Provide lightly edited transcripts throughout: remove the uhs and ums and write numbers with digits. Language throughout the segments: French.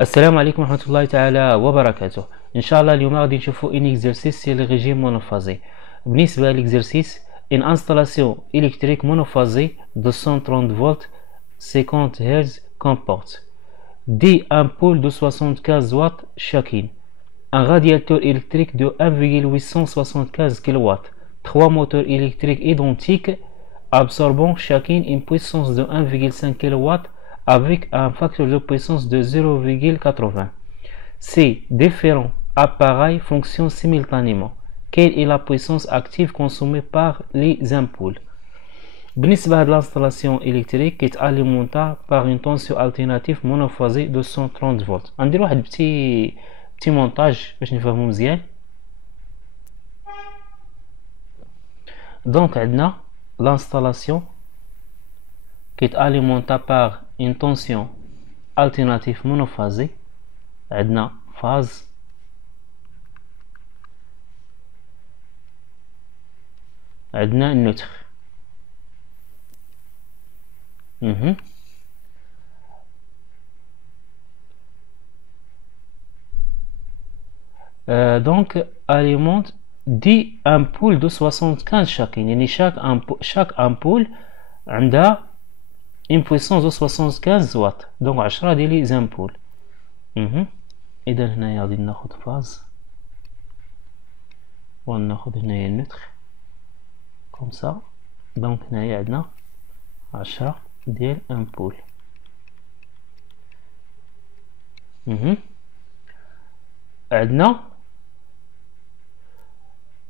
السلام عليكم ورحمة الله تعالى وبركاته. إن شاء الله اليوم غادي نشوفوا إن إكزرسيس سي الريجيم مونوفازي. بالنسبة للإكزرسيس إن انستالاسيون إلكتريك مونوفازي de 130 volts 50 Hz comporte 10 ampoules de 75 watts chacune, un radiateur électrique de 1,875 kW, 3 moteurs électriques identiques absorbant chacune une puissance de 1,5 kW avec un facteur de puissance de 0,80. Ces différents appareils fonctionnent simultanément. Quelle est la puissance active consommée par les ampoules? بالنسبة لهاد l'installation électrique qui est alimentée par une tension alternative monophasée de 130 volts. غندير واحد petit montage باش نفهمو مزيان. Donc عندنا l'installation qui est alimentée par une tension alternative monophasée. عندنا phase عندنا neutre. Donc alimente 10 ampoules de 75 chacune. يعني chaque ampoule عندها une puissance de 75 watts. Donc 10 ديال لي زامبول. إذا هنايا غادي ناخد فاز وناخد هنايا النوتر كوم سا. دونك هنايا عندنا 10 ديال امبول. عندنا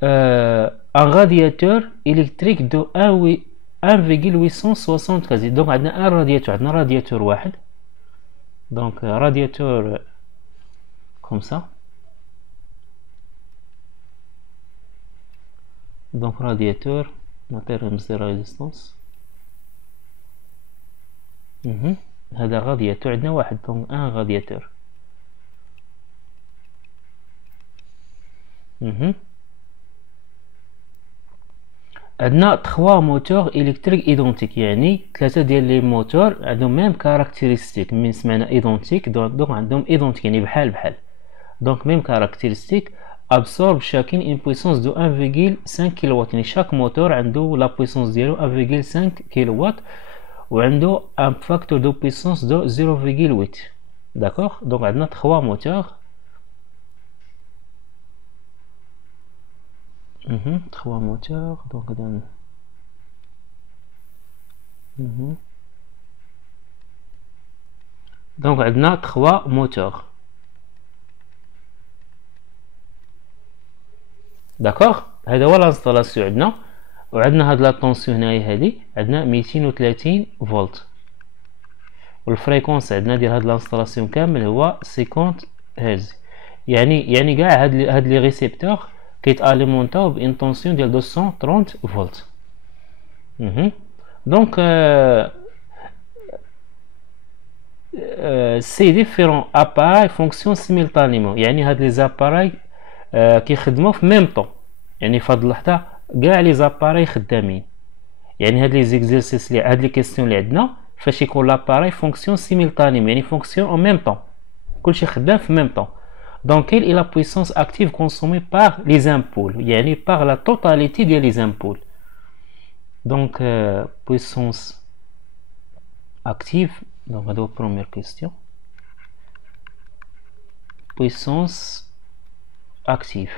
un radiateur électrique de 1,875. donc عندنا un radiateur, عندنا radiateur واحد. donc radiateur comme ça. donc radiateur نعطي رمز ريزيستانس. هذا radiateur عندنا واحد. donc un radiateur. عندنا 3 موتور إلكتريك إيدونتيك، يعني 3 ديال لي موتور عندهم ميم كاركتيرستيك. من سمعنا إيدونتيك دونك عندهم إيدونتيك يعني بحال. دونك ميم كاركتيرستيك absorbe chacune une puissance de 1,5 kW. يعني chaque moteur عنده la puissance ديالو 1,5 kW وعنده un facteur de puissance de 0,8. d'accord. donc عندنا 3 moteurs. 3 moteurs. donc donc عندنا 3 moteurs. d'accord. هذا هو الانستالاسيون عندنا. وعندنا هاد لا طونسيون هنايا هادي عندنا 230 فولت. والفريكونس عندنا ديال هاد الانستالاسيون كامل هو 50 هرتز. يعني كاع هاد لي ريسيبتور كيتاليمونطاو بان طونسيون ديال 230 فولت. دونك ces différents appareils fonctionnent simultanément. يعني هاد لي زاباراي كيخدموا في ميم طون. يعني في هاد اللحظه كاع لي زاباراي خدامين. يعني هاد لي زيكزيرسيس هاد لي كيسيون اللي عندنا فاش يكون لاباراي فونكسيون سيمultanément يعني فونكسيون en même temps. كلشي خدام في ميم طون. donc quelle est la puissance active consommée par les ampoules يعني par la totalité ديال les ampoules. donc puissance active. donc هذا هو première question. puissance active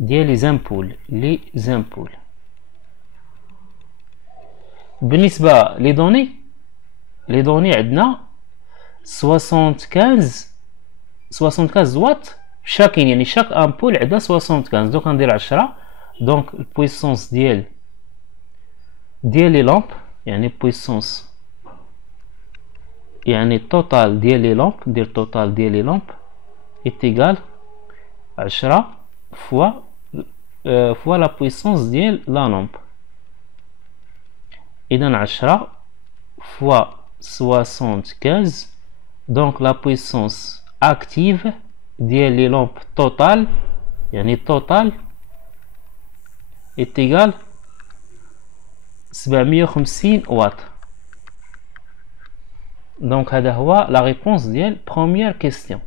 ديال les ampoules. بالنسبة لي دوني عندنا 75 واtt شاكين. يعني شاك امبول عندها 75. دونك غندير 10. دونك البويسونس ديال لي لامب يعني بويسونس يعني التوتال ديال لي لامب. ندير توتال ديال لي لامب إتيغال 10 فوا لا بويسونس ديال لا لامب. إذا 10 فوا 75. donc la puissance active ديال لي لامب توتال يعني توتال est égal 750 واط. دونك هذا هو لا ريبونس ديال بروميير كيستيون.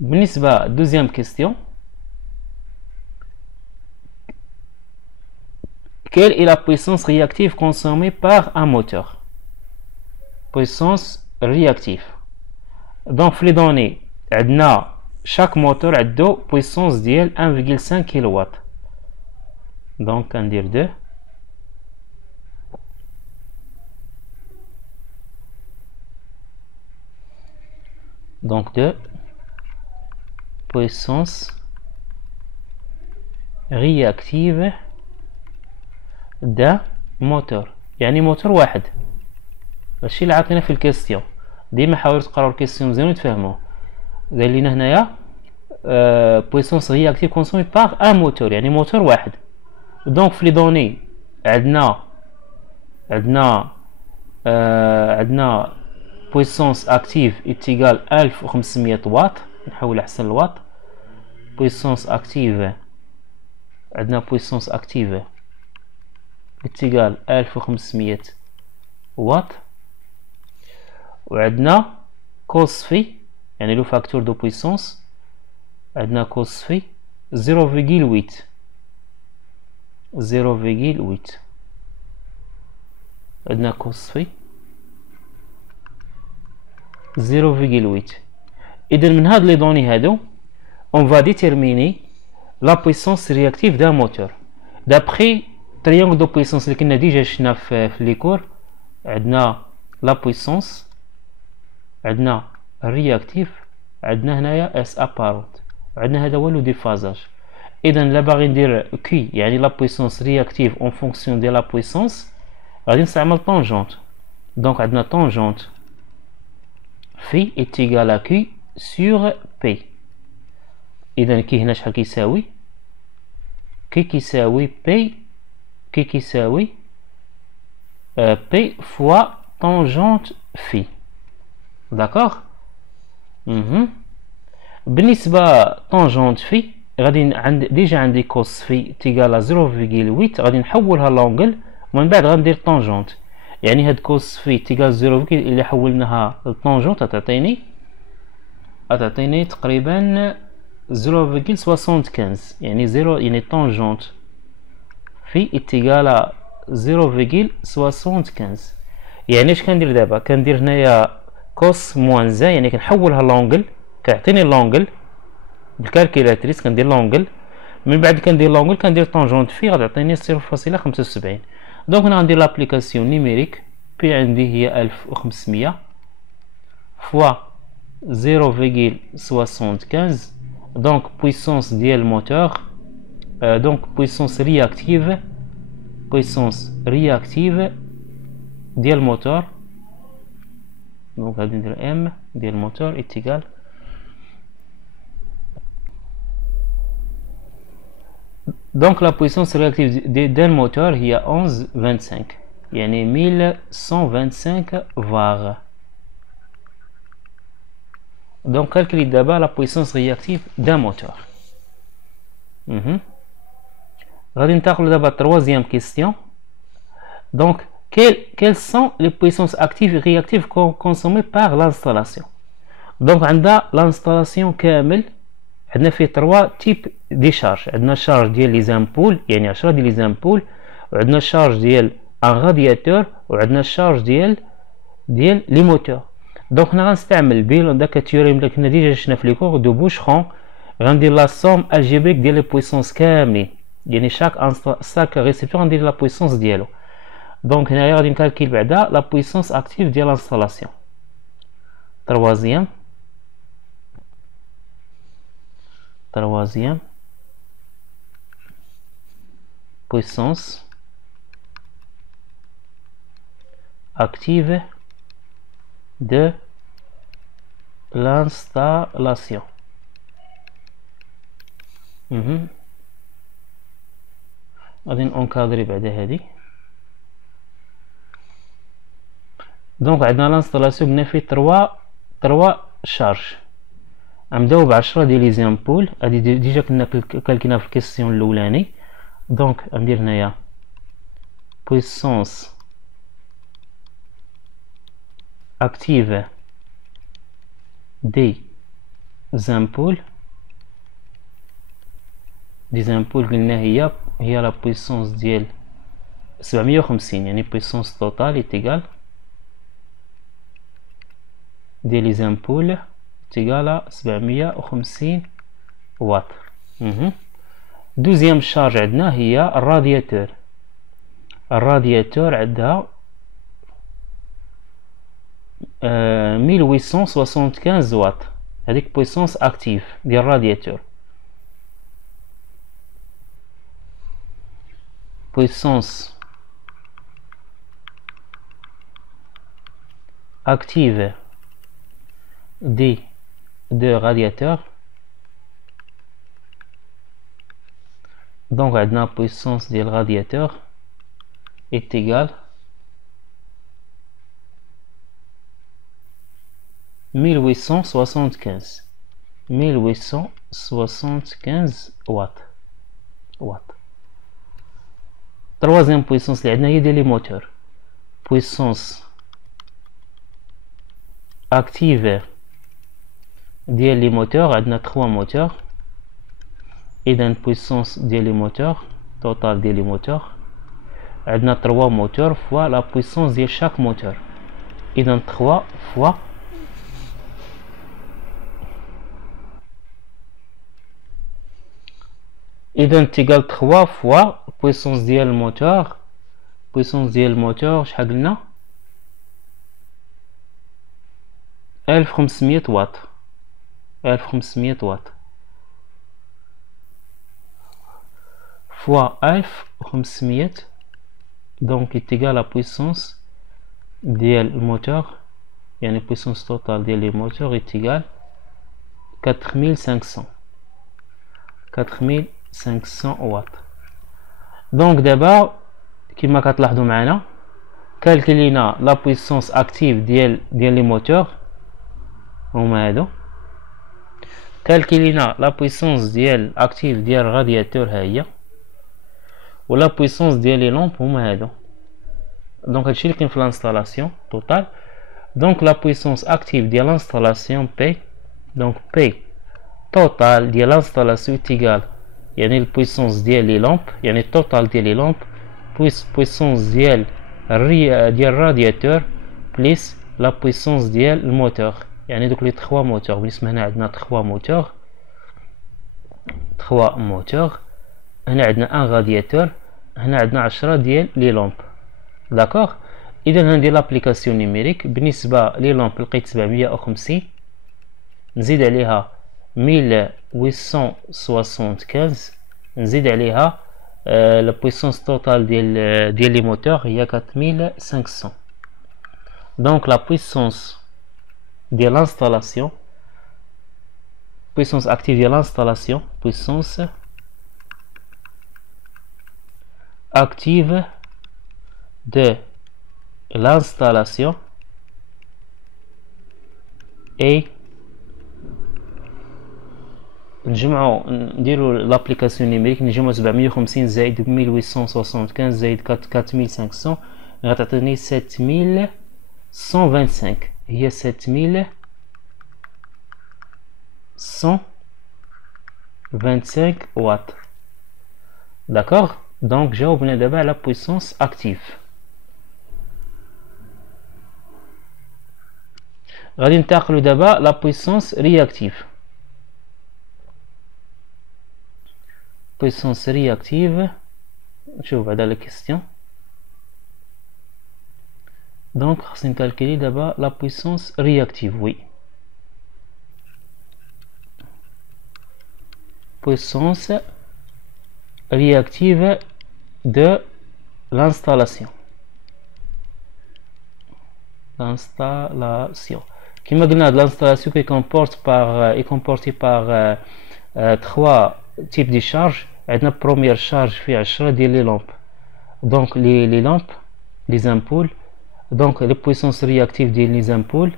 بالنسبة دوزيام كيستيون، quelle est la puissance réactive consommée par un moteur? Puissance réactive. Donc في les données عندنا chaque moteur عنده puissance ديال 1,5 kW. donc كندير 2 donc 2 puissance réactive d'un moteur، يعني موتور واحد. هادشي اللي عطينا في الكيستيون. ديما حاولوا تقراو الكيستيون مزيان وتفهموه. قال لنا هنايا puissance réactive consommée par un moteur، يعني موتور واحد. دونك في لي دوني عندنا puissance active égale 1500 واط. نحاول احسن الواط. puissance active عندنا puissance active égale 1500 واط، وعندنا cos phi يعني لو فاكتور دو بويسونس، عندنا cos phi 0,8 عندنا cos phi 0,8. إذا من هاد لي دوني هادو on va déterminer la puissance réactive d'un moteur d'après triangle de puissance اللي كنا ديجا شفنا في لي كور. عندنا لا puissance، عندنا réactif، عندنا هنايا اس ابارونت، عندنا هذا هو لو ديفازاج. اذا لا باغي ندير كي يعني لا puissance réactive en fonction de la puissance غادي نستعمل طونجونت. دونك عندنا طونجونت في est égal à Q sur P. إذا كي هنا شحال كيساوي؟ كي كيساوي P، كي كيساوي P فوا طونجونت في. داكوغ. بالنسبة طونجونت في غادي ديجا عندي كوس في تيغال 0,8 غادي نحولها لونغل ومن بعد غندير طونجونت. يعني هاد كوس في تيغال 0 اللي حولناها لطونجونت غتعطيني تقريبا 0,75 يعني زيرو، يعني طونجونت في تيغال 0,75. يعني اش كندير دابا؟ كندير هنايا كوس موان زا، يعني كنحولها لونغل، كيعطيني لونغل بالكالكيلاتريس، كندير لونغل من بعد كندير لونغل كندير طونجونت في غتعطيني 0,75. دونك هنا غندير لابليكاسيون نيميريك. بي عندي هي 1500 فوا 0,75. دونك بويسونس ديال الموتور، دونك بويسونس رياكتيف ديال الموتور. دونك غادي ندير ام ديال الموتور اتيغال دونك لا بويسونس رياكتيف ديال الموتور هي 1125 يعني 1125 فار. دونك كالكلي دابا لا بويسونس رياكتيف دان موتور. غادي ننتقلوا دابا troisième question. Donc quelles sont les puissances actives et réactives consommées par l'installation. Donc عندنا l'installation كامل عندنا فيه 3 types دي شارج. عندنا شارج ديال لي زامبول يعني 10 ديال لي زامبول، وعندنا شارج ديال ان رادياتور، وعندنا شارج ديال لي موتور. دونك هنا غنستعمل بيل داك التيوريم اللي كنا ديجا شفنا في لي كور دو بوشخون. غندير لا سوم الجبريك ديال لي بويسونس كاملين، يعني شاك ريسيبتور غندير لا بويسونس ديالو. دونك هنايا غادي نكالكيل بعدا لا بويسونس اكتيف ديال لانستالاسيون. troisième puissance active de l'installation. غادي نكادري بعدا هادي. دونك عندنا لانستالاسيون قلنا فيه 3 شارج. نبداو ب10 ديال لي زامبول. هادي ديجا كنا كالكينا في الكيسيون الاولاني. دونك ندير هنايا بويسونس اكتيف دي زامبول. دي زامبول قلنا هي لا بويسونس ديال 750، يعني بويسونس توتال ايتيغال ديال لي زامبول ايتيغال 750 واط. دوزيام شارج عندنا هي الرادياتور. الرادياتور عندها 1875 واط. هذيك بويسونس اكتيف ديال الرادياتور. بويسونس اكتيف دي دو رادياتور. دونك عندنا بويسونس ديال الرادياتور est égal 1875 واط. troisième puissance اللي عندنا هي ديال لي موتور. puissance active ديال لي موتور. عندنا 3 موتور. اذا puissance ديال لي موتور total ديال لي موتور عندنا 3 موتور فوا لا puissance ديال chaque موتور. اذا 3 فوا تيغال 3 فوا puissance ديال الموتور. puissance ديال الموتور شحال قلنا؟ 1500 واط. 1500 واط فوا 1500. دونك يتيغال لا بويسونس ديال الموتور، يعني بويسونس توتال ديال لي موتور يتيغال 4500 واط. دونك دابا كما كتلاحظوا معنا كالكلينا لا بويسونس اكتيف ديال لي موتور هما هادو. كالكلينا لا بويسونس ديال اكتيف ديال الرادياتور ها هي، ولا بويسونس ديال لي لومب هما هادو. دونك هادشي اللي كاين في الانستالاسيون توتال. دونك لا بويسونس اكتيف ديال الانستالاسيون بي، دونك بي توتال ديال الانستالاسيون تيغال يعني البويسونس ديال لي لومب، يعني التوتال ديال لي لومب بويسونس ديال الرادياتور بليس لا بويسونس ديال الموتور، يعني دوك لي 3 موتور. بالنسبه هنا عندنا 3 موتور. هنا عندنا ان رادياتور. هنا عندنا 10 ديال لي لومب. داكوغ. اذا ندير لابليكاسيون نيميريك. بالنسبه لي لومب لقيت 750 نزيد عليها 1875 نزيد عليها لا بويسونس توتال ديال لي موتور هي 4500. دونك لا بويسونس ديال l'installation, puissance active ديال l'installation, puissance active de l'installation et نجمعو نديرو لابليكاسيون نيميريك. نجمعو 750 زائد 1875 زائد 4500 غتعطيني 7125. هي 7125 واط. داكوغ. دونك جاوبنا دابا على بويسونس اكتيف. غادي ننتقلوا دابا لا بويسونس رياكتيف. بويسونس رياكتيف نشوف بعدا لا كيستيون. دونك خصني نكالكولي دابا لا بويسونس رياكتيف. وي puissance réactive de l'installation. Comme قلنا l'installation est comportée par 3 types de charges. عندنا première charge في 10 ديال les lampes. Donc les lampes, les ampoules. Donc les puissances réactives ديال les ampoules.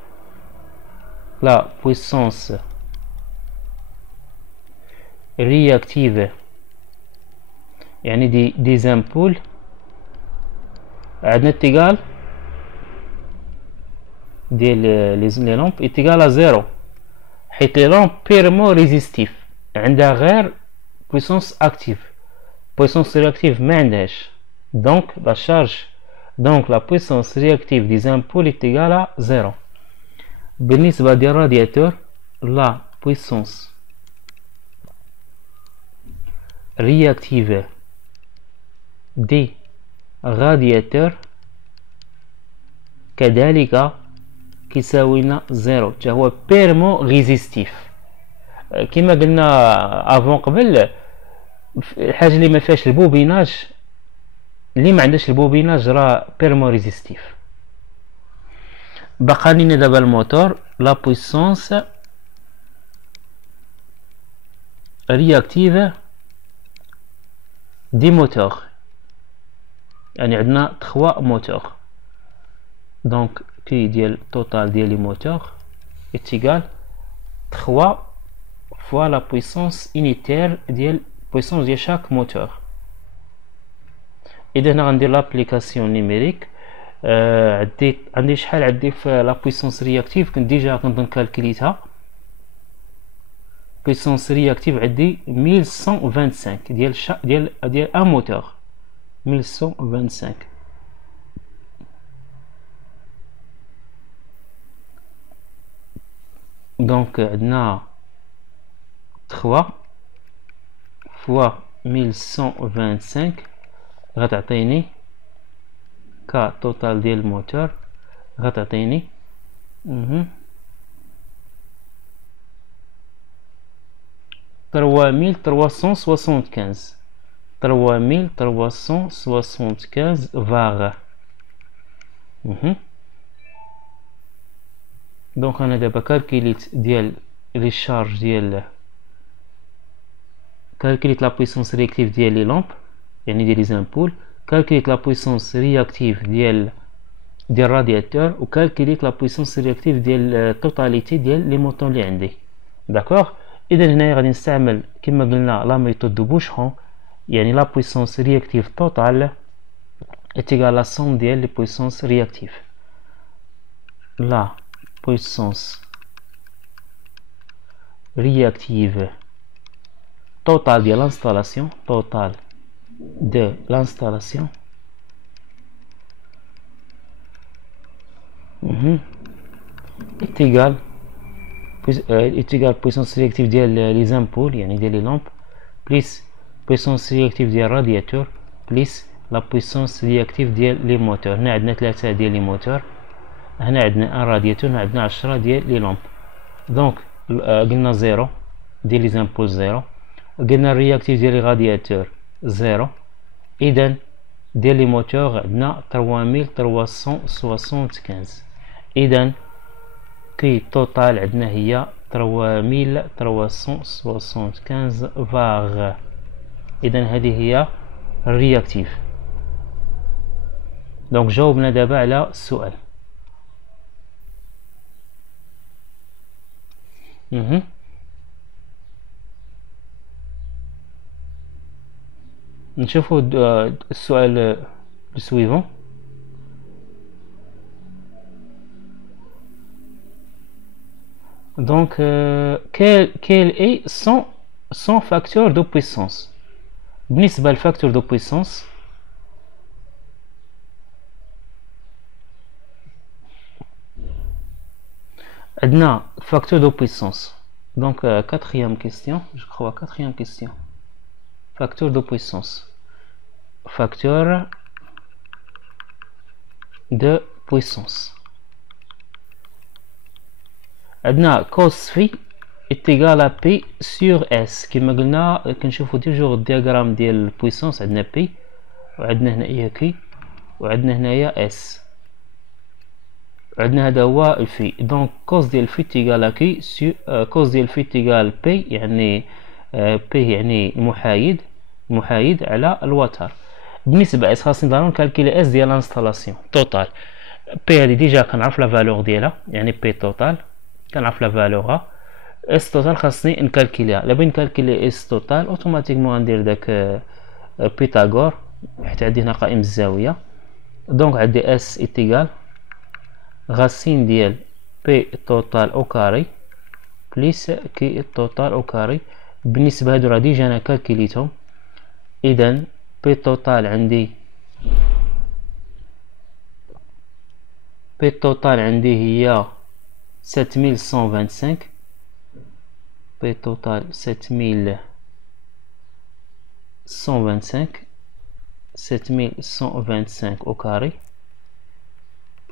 La puissance réactive يعني des ampoules عندنا اتجال ديال لي لامب اتجال à 0 حيت لي لامب بيرمو ريزيستيف عندها غير بويسونس اكتيف بويسونس رياكتيف ما عندهاش دونك لا شارج دونك لا بويسونس رياكتيف دي زامبول اتجال à 0 بالنسبة ديال الرادياتور لا بويسونس réactive des radiateurs كذلك كيساوي لنا 0 حتى هو بيرمو ريزيستيف كما قلنا افون قبل الحاجه اللي ما فيهاش البوبيناج اللي ما عندهاش البوبيناج راه بيرمو ريزيستيف بقى لنا دابا الموتور لا بويسونس رياكتيف دي موتور يعني عندنا 3 موتور دونك كي ديال توتال ديال لي موتور اتيغال 3 فوا لا بويسونس انيتير ديال بويسونس ديال شاك موتور. اذا هنا غندير لابليكاسيون نيميريك عندي شحال عندي في لا بويسونس رياكتيف كنت ديجا كنظن كالكليتها بويسونس رياكتيف عندي 1125 ديال ان موتور 1125 دونك عندنا 3 فوا 1125 غتعطيني كا توتال ديال الموتور غتعطيني 3375 فاغ. دونك انا دابا كالكيليت ديال لي شارج ديال كالكيليت لا بويسونس رياكتيف ديال لي لامب يعني ديال لي زامبول كالكيليت لا بويسونس رياكتيف ديال الرادياتور وكالكيليت لا بويسونس رياكتيف ديال التوتاليتي ديال لي موتور اللي عندي داكوغ. اذا هنايا غادي نستعمل كما قلنا لا ميثود دو بوشرون يعني لا بويسونس رياكتيف توتال اتيغال لا سوم ديال لي بويسونس رياكتيف لا puissance réactive totale de l'installation est égal puissance réactive ديال les ampoules يعني ديال les lampes plus puissance réactive ديال radiateur plus la puissance réactive ديال les moteurs. هنا عندنا 3 ديال les moteurs هنا عندنا ان رادياتور هنا عندنا 10 ديال لي لامب دونك قلنا 0 ديال لي زامبول 0 قلنا الرياكتيف ديال لي رادياتور 0 اذا ديال لي موتور عندنا 3375 اذا كي توتال عندنا هي 3375 فاغ. اذا هذه هي الرياكتيف. دونك جاوبنا دابا على السؤال. نشوفوا السؤال السويفون. Donc quel est son facteur de puissance. بالنسبة للفاكتور دو بويسونس عندنا facteur de puissance. Donc quatrième question, je crois quatrième question. Facteur de puissance. Facteur de puissance. عندنا cos phi est égal à P sur S. كما قلنا كنشوفوا توجور الدياغرام ديال البويسونس عندنا P وعندنا هنايا Q وعندنا هنايا S. عندنا هذا هو الفي. دونك كوز ديال الفي تيغال كي كوز ديال الفي تيغال بي يعني بي يعني محايد على الوتر. بالنسبه اس خاصني ضروري نكالكيلي اس ديال الانستالاسيون توتال. بي هذه ديجا كنعرف لا فالور ديالها يعني بي توتال كنعرف لا فالورها اس توتال خاصني نكالكيليها. الا بغيت نكالكيلي اس توتال اوتوماتيكمون غندير داك بيثاغور حيت عندي هنا قائمة الزاوية. دونك عندي اس ايتيغال غاسين ديال بي توتال او كاري بليس كي توتال او كاري. بالنسبة هادو راه ديجا انا كالكيليتهم. اذا بي توتال عندي هي 7125. بي توتال 7125 او كاري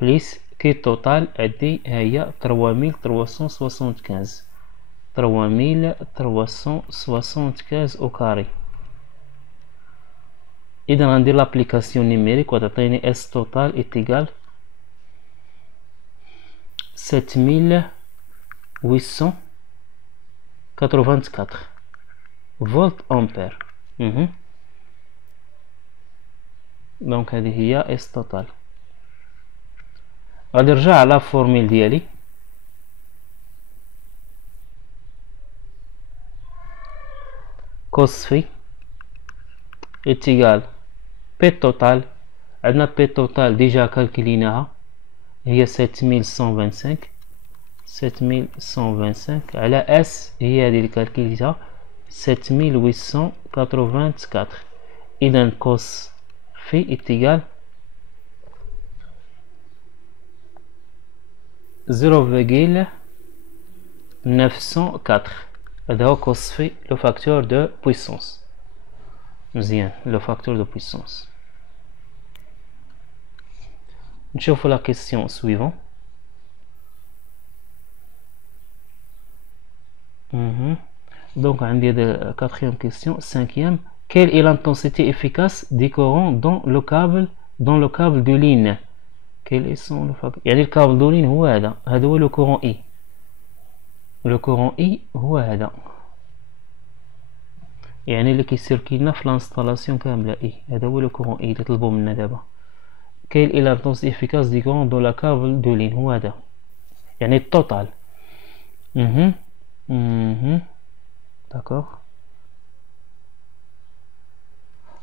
بليس كي توتال عندي هي 3375 او كاري. اذا غندير لابليكاسيون نيميريك وتعطيني اس توتال ايتيغال 7884 فولت امبير. دونك هذه هي اس توتال. غادي نرجع على فورميل ديالي. كوس في اتيغال بي توتال. عندنا بي توتال ديجا كالكليناها هي 7125 على اس هي هذه اللي كالكليتها 7884. اذا كوس في اتيغال 0,904. هذا هو كوس في لو فاكتور دو بويسونس. مزيان لو فاكتور دو بويسونس. نشوفوا لا كيسيون سويفون. Donc عندي هذا quatrième question. Cinquième, quelle est l'intensité efficace des courants dans le câble de ligne? Quel est son يعني الكابل دو لين هو هذا هو لو كورون اي. لو كورون اي هو هذا يعني اللي كيسيركيلنا في لانستالاسيون كامله اي. هذا هو لو كورون اي اللي طلبوا منا دابا. quelle est l'intensité efficace des courants dans le câble de ligne هو هذا يعني التوتال. D'accord.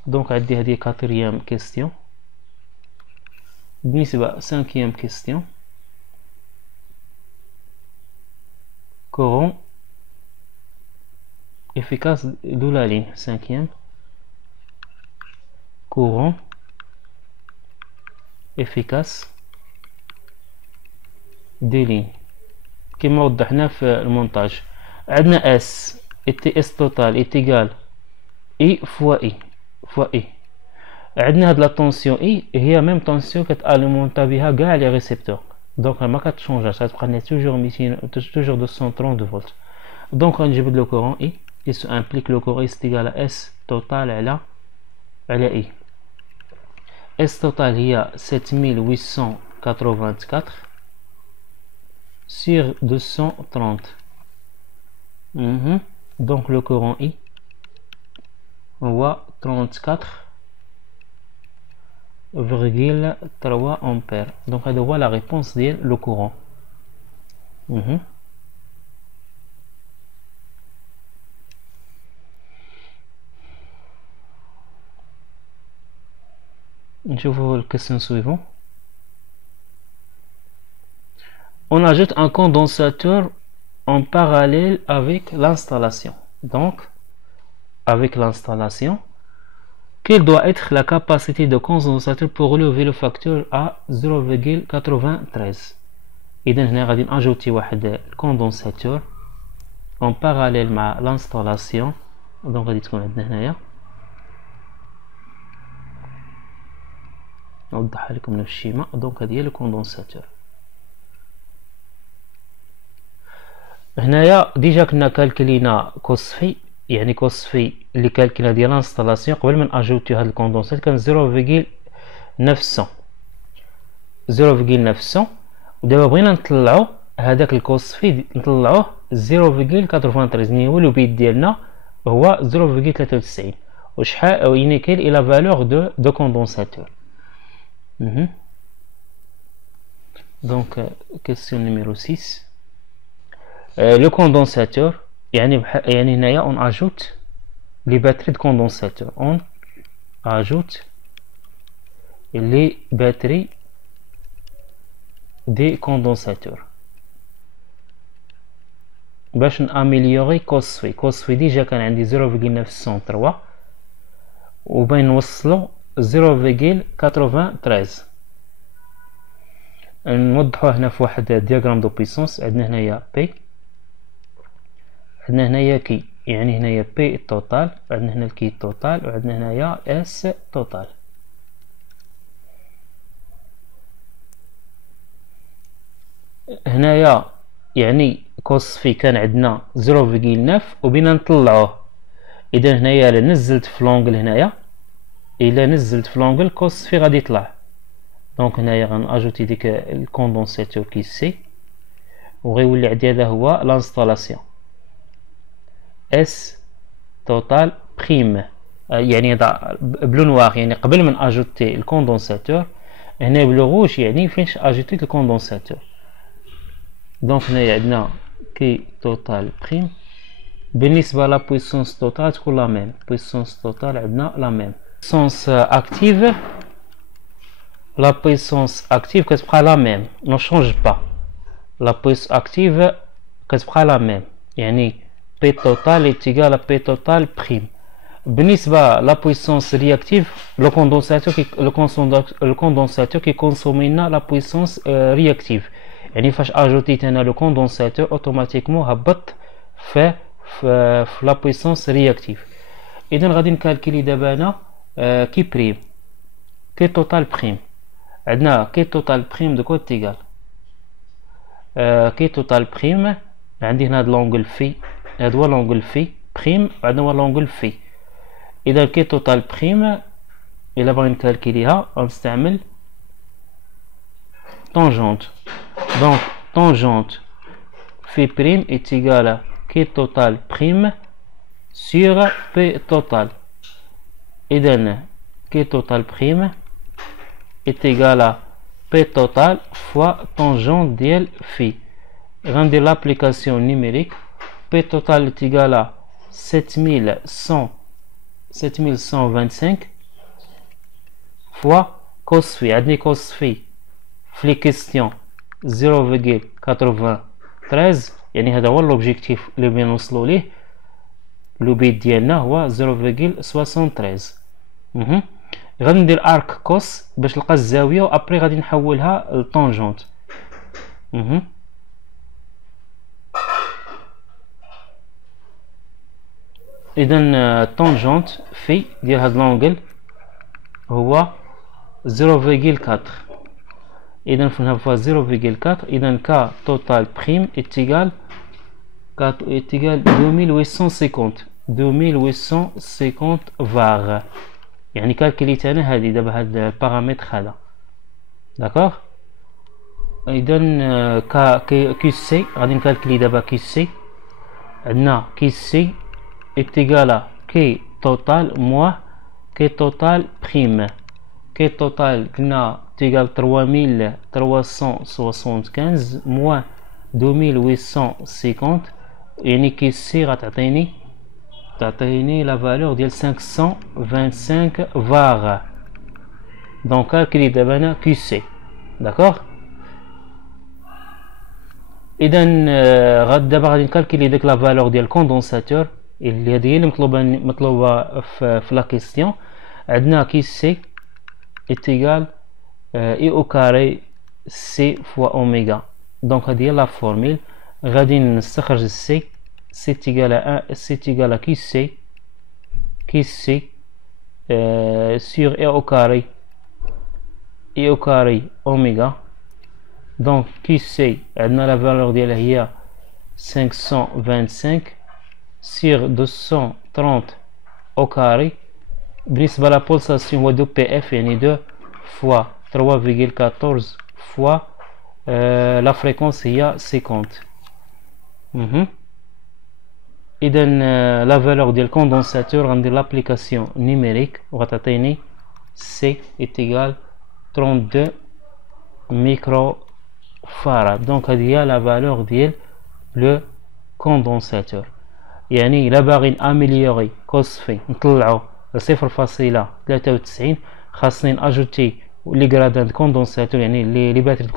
Donc عندي هذه quatrième question. بالنسبة cinquième question. Courant efficace de la ligne. Cinquième. Courant efficace des lignes. كما وضحنا في المونتاج عندنا اس تي اس توتال est égal اي فوا اي. عندنا هاد لا طونسيون اي هي ميم طونسيون كتاليمونطا بها كاع لي ريسبتور. دونك ما كتشونجاش غتبقى لنا توجور 232 فولت. دونك غنجبد لو كورون اي il se implique le courant est égal à S total على I. S total هي 7884 sur 230. Donc le courant I هو 34,3 ampères. Donc هذا هو la réponse ديال le courant. نشوفوا la question suivante. On ajoute un condensateur en parallèle avec l'installation. Donc, avec l'installation, quelle doit être la capacité de condensateur pour relever le facteur à 0,93. إذا هنا غادي نأجوتي واحد الكوندونساتور en parallèle مع l'installation. donc غادي تكون عندنا هنايا نوضحها لكم نفس الشيما. دونك هذه هي الكوندونساتور. هنايا ديجا كنا كالكلينا كوس في يعني كوس في اللي كالكلينا ديال الانستالاسيون قبل ما ناجوتيو هاد الكوندونسات كان 0,900 ودابا بغينا نطلعو هذاك الكوس في نطلعوه 0,93 يعني هو لو بيت ديالنا هو 0,93 وشحال يعني كاين الى فالور دو كوندونساتور. Donc question numéro 6. le condensateur يعني هنايا on ajoute les batteries de condensateur, on ajoute les batteries des condensateurs باش ناميليوري كوس في ديجا كان عندي 0.903 وبين نوصلو 0.93. نوضحوه هنا في واحد دياغرام دو بويسونس. عندنا هنايا بي، عندنا هنايا كي، يعني هنايا بي توتال، عندنا هنا الكي توتال، وعندنا هنايا اس توتال. هنايا يعني كوس في كان عندنا 0.9 وبينا نطلعوه. اذا هنايا الا نزلت في لونغل هنايا، الا نزلت في لونغل كوس في غادي يطلع. دونك هنايا غنأجوتي ديك الكوندونساتور كي سي، وغيولي عندي هذا هو لانستالاسيون اس توتال بريم. يعني هذا بلو نوار، يعني قبل من اجوتي الكوندونساتور. هنا بلو روج يعني فينش اجوتيت الكوندونساتور. دونك هنايا عندنا كي توتال بريم. بالنسبه لا بويسونس توتال تكون لا ميم، بويسونس توتال عندنا لا ميم. بويسونس اكتيف، la puissance active كتبقى la même, ne change pas. La puissance active كتبقى la même, يعني P total est égal à P total prime. بالنسبة la puissance réactive, le condensateur qui consomme la puissance réactive. يعني فاش اجوتيت انا لو كوندونساتور اوتوماتيكمون هبط في لا بويسونس رياكتيف. اذا غادي نكالكولي دابا انا كي بريم، كي توتال بريم. عندنا كي توتال بريم دو كوت ايغال كي توتال بريم. عندي هنا هاد لونغل في، هاد هو لونغل في بريم، وعندنا هو لونغل في. اذا كي توتال بريم الا بغينا نكالكوليها غنستعمل tangente. Donc tangente phi prime est égal à K total prime sur P total. إذن K total prime est égal à P total fois tangente ديال phi. غندير l'application numérique. P total est égal à 7125 fois cos phi. عندي cos phi في لي كيستيون 0.93، يعني هذا هو لوبجيكتيف اللي بغينا نوصلو ليه. لو بيت ديالنا هو 0.73. غندير ارك كوس باش نلقى الزاويه، وابري غادي نحولها لطونجونت. اذا طونجونت في ديال هاد لونغل هو 0.4. إذا فهنا فوا 0.4. إذا K total prime est égal 2850 var. يعني كالكليت أنا هادي دابا هاد البارامتر هذا، داكوغ. إذا كي سي غادي نكالكلي دابا كي سي. عندنا كي سي est égal à K total moins K total prime. K total قلنا égal 3375 moins 2850، يعني كي سي غتعطيني لا فالور ديال 525 var. دونك كالكلي دابا انا كي سي، داكوغ. اذا دابا غادي نكالكلي ديك لا فالور ديال الكوندونساتور اللي هذه هي اللي مطلوبه في لا كيستيون. عندنا كي سي est égal I au carré C fois oméga. Donc هذه هي لا فورميل. غادي نستخرج C c'est égal à 1 c'est égal à qui C sur I au carré oméga. Donc qui C عندنا la valeur ديالها هي 525 sur 230 au carré. بالنسبة لا بولساسيون هو 2PF، يعني 2 fois 3.14 fois la fréquence هي 50. إذا لا فالور ديال الكوندونساتور غندير لابليكاسيون نيميريك وغتعطيني C est égal 32 microfarad. دونك هذه هي لا فالور ديال لو كوندونساتور. يعني إلا باغي اميليوري كوسفي نطلعو ل0.93 خاصني ناجوتي لي غرادان كوندونساتور، يعني لي باتري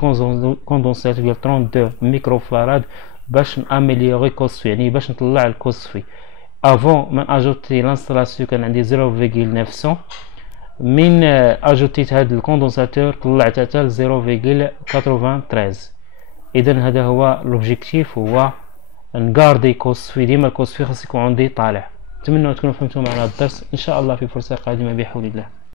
كوندونساتور ديال 32 ميكرو فاراد باش ناميليوري كوسفي، يعني باش نطلع الكوسفي. افون من اجوتي لانستالاسيون كان عندي 0.900، من اجوتيت هاد الكوندونساتور طلعت حتى 0.93. اذا هذا هو لوبجيكتيف، هو نغاردي كوسفي، ديما الكوسفي خاص يكون عندي طالع. نتمنى تكونوا فهمتوا معنا الدرس ان شاء الله في فرصه قادمه بحول الله.